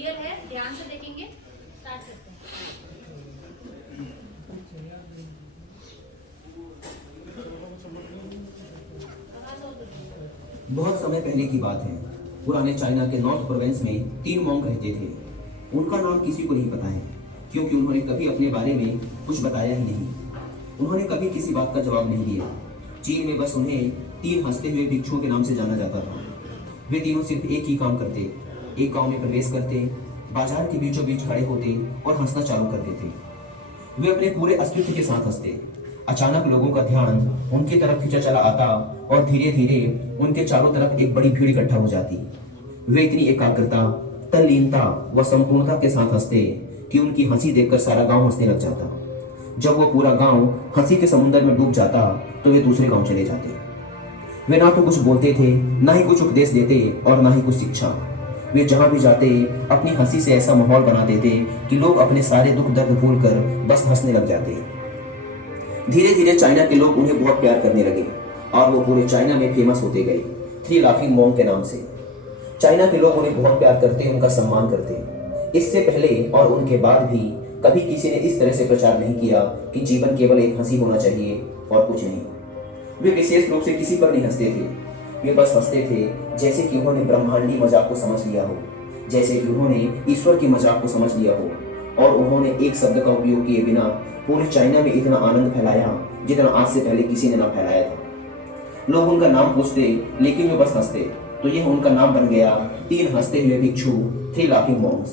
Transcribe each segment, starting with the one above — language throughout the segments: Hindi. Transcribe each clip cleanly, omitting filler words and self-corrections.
क्लियर है? ध्यान से देखेंगे। स्टार्ट करते हैं। बहुत समय पहले की बात है। पुराने चाइना के नॉर्थ प्रोविंस में 3 मॉन्क रहते थे। उनका नाम किसी को नहीं पता है, क्योंकि उन्होंने कभी अपने बारे में कुछ बताया ही नहीं। उन्होंने कभी किसी बात का जवाब नहीं दिया। चीन में बस उन्हें 3 हंसते हुए भिक्षुओं के नाम से जाना जाता था। वे तीनों सिर्फ एक ही काम करते, एक गांव में प्रवेश करते, बाजार के बीचों बीच खड़े होते और हंसना चालू कर देते। वे अपने पूरे अस्तित्व के साथ हंसते। अचानक लोगों का ध्यान उनकी तरफ खींचा चला आता और धीरे धीरे उनके चारों तरफ एक बड़ी भीड़ इकट्ठा हो जाती। वे इतनी एकाग्रता, तल्लीनता व संपूर्णता के साथ हंसते कि उनकी हंसी देखकर सारा गांव हंसने लग जाता। जब वो पूरा गांव हंसी के समुद्र में डूब जाता तो वे दूसरे गांव चले जाते। वे ना तो कुछ बोलते थे, ना ही कुछ उपदेश देते और ना ही कुछ शिक्षा। वे जहां भी जाते अपनी हंसी से ऐसा माहौल बना देते कि लोग अपने सारे दुख दर्द भूलकर बस हंसने लग जाते। धीरे धीरे चाइना के लोग उन्हें बहुत प्यार करने लगे और वो पूरे चाइना में फेमस होते गए, 3 लाफिंग मॉन्क के नाम से। चाइना के लोग उन्हें बहुत प्यार करते, उनका सम्मान करते। इससे पहले और उनके बाद भी कभी किसी ने इस तरह से प्रचार नहीं किया कि जीवन केवल एक हंसी होना चाहिए और कुछ नहीं। वे विशेष रूप से किसी पर नहीं हंसते थे। वे बस हंसते थे जैसे कि उन्होंने ब्रह्मांडी मजाक को समझ लिया हो, जैसे कि उन्होंने ईश्वर की मजाक को समझ लिया हो। और उन्होंने एक शब्द का उपयोग किए बिना पूरे चाइना में इतना आनंद फैलाया जितना आज से पहले किसी ने ना फैलाया था। लोग उनका नाम पूछते, लेकिन वे बस हंसते। तो यह उनका नाम बन गया 3 हंसते हुए भिक्षु, 3 लाफिंग मॉन्क्स।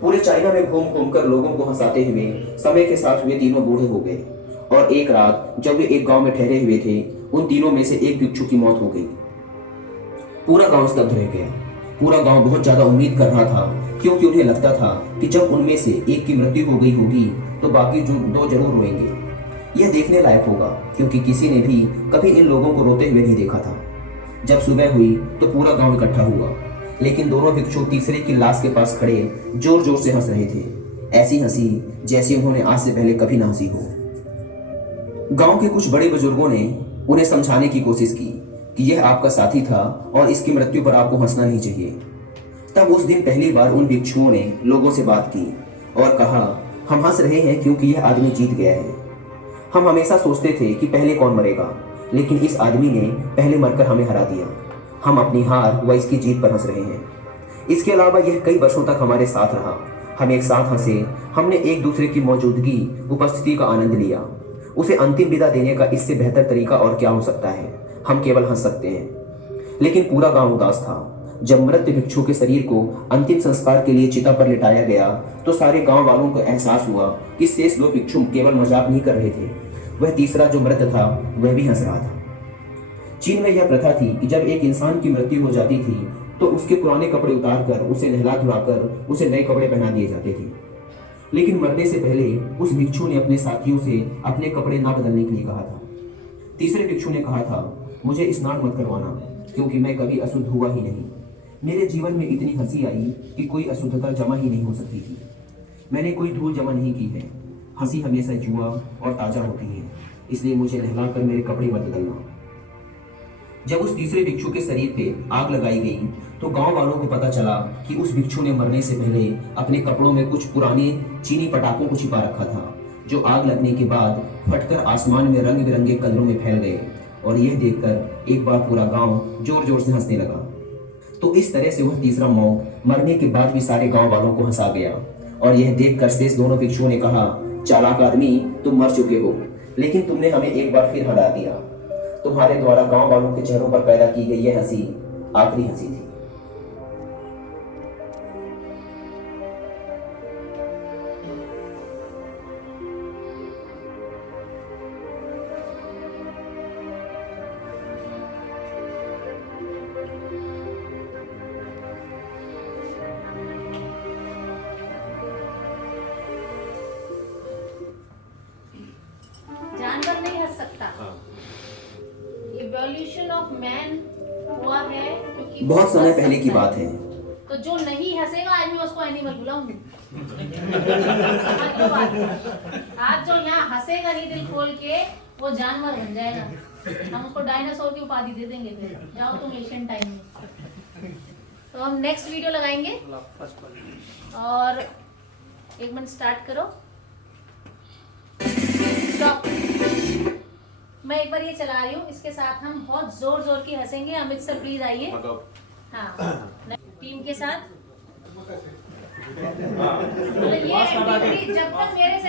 पूरे चाइना में घूम घूम कर लोगों को हंसाते हुए समय के साथ वे तीनों बूढ़े हो गए। और एक रात जब वे एक गांव में ठहरे हुए थे, उन तीनों में से एक भिक्षु की मौत हो गई। पूरा गांव स्तब्ध रह गया। पूरा गांव बहुत ज्यादा उम्मीद कर रहा था, क्योंकि उन्हें लगता था कि जब उनमें से एक की मृत्यु हो गई होगी तो बाकी जो 2 जरूर रोएंगे। यह देखने लायक होगा, क्योंकि किसी ने भी कभी इन लोगों को रोते हुए नहीं देखा था। जब सुबह हुई तो पूरा गांव इकट्ठा हुआ, लेकिन दोनों भिक्षु तीसरे की लाश के पास खड़े जोर जोर से हंस रहे थे। ऐसी हंसी जैसी उन्होंने आज से पहले कभी ना हंसी हो। गांव के कुछ बड़े बुजुर्गों ने उन्हें समझाने की कोशिश की कि यह आपका साथी था और इसकी मृत्यु पर आपको हंसना नहीं चाहिए। तब उस दिन पहली बार उन भिक्षुओं ने लोगों से बात की और कहा, हम हंस रहे हैं क्योंकि यह आदमी जीत गया है। हम हमेशा सोचते थे कि पहले कौन मरेगा, लेकिन इस आदमी ने पहले मरकर हमें हरा दिया। हम अपनी हार व इसकी जीत पर हंस रहे हैं। इसके अलावा यह कई वर्षों तक हमारे साथ रहा। हम एक साथ हंसे, हमने एक दूसरे की मौजूदगी, उपस्थिति का आनंद लिया। उसे अंतिम विदा देने का इससे बेहतर तरीका और क्या हो सकता है। हम केवल हंस सकते हैं। लेकिन पूरा गांव उदास था। जब मृत भिक्षु के शरीर को अंतिम संस्कार के लिए चिता पर लिटाया गया तो सारे गांव वालों को एहसास हुआ कि शेष 2 भिक्षु केवल मजाक नहीं कर रहे थे, वह तीसरा जो मृत था वह भी हंस रहा था। चीन में यह प्रथा थी कि जब एक इंसान की मृत्यु हो जाती थी तो उसके पुराने कपड़े उतारकर उसे नहला धुलाकर उसे नए कपड़े पहना दिए जाते थे। लेकिन मरने से पहले उस भिक्षु ने अपने साथियों से अपने कपड़े ना बदलने के लिए कहा था। तीसरे भिक्षु ने कहा था, मुझे स्नान मत करवाना, क्योंकि मैं कभी अशुद्ध हुआ ही नहीं। मेरे जीवन में इतनी हंसी आई कि कोई अशुद्धता जमा ही नहीं हो सकती थी। मैंने कोई धूल जमा नहीं की है। हंसी हमेशा जुआ और ताजा होती है, इसलिए मुझे नहलाकर मेरे कपड़े मत बदलना। जब उस तीसरे भिक्षु के शरीर पे आग लगाई गई तो गांव वालों को पता चला कि उस भिक्षु ने मरने से पहले अपने कपड़ों में कुछ पुराने चीनी पटाखों को छिपा रखा था, जो आग लगने के बाद फटकर आसमान में रंग बिरंगे कलरों में फैल गए। और यह देखकर एक बार पूरा गांव जोर जोर से हंसने लगा। तो इस तरह से वह तीसरा मॉन्क मरने के बाद भी सारे गांव वालों को हंसा गया। और यह देखकर शेष दोनों भिक्षुओं ने कहा, चालाक आदमी, तुम मर चुके हो, लेकिन तुमने हमें एक बार फिर हरा दिया। तुम्हारे द्वारा गांव वालों के चेहरों पर पैदा की गई यह हंसी आखिरी हंसी थी। जानवर नहीं हंस सकता। इवोल्यूशन ऑफ मैन हुआ है क्योंकि बहुत समय पहले की बात है। तो जो नहीं हंसेगा आज मैं उसको एनिमल बुलाऊंगी। आज जो यहाँ हंसेगा नहीं दिल खोल के वो जानवर बन जाएगा। हम उसको डायनासोर की उपाधि दे देंगे। फिर जाओ तुम एशियन टाइम में। तो तो हम नेक्स्ट वीडियो लगाएंगे। और 1 मिनट स्टार्ट करो, स्टॉप। मैं एक बार ये चला रही हूँ, इसके साथ हम बहुत जोर जोर की हंसेंगे। अमित सर प्लीज आइए। हाँ, टीम के साथ। मतलब ये एक्टिविटी जब तक मेरे से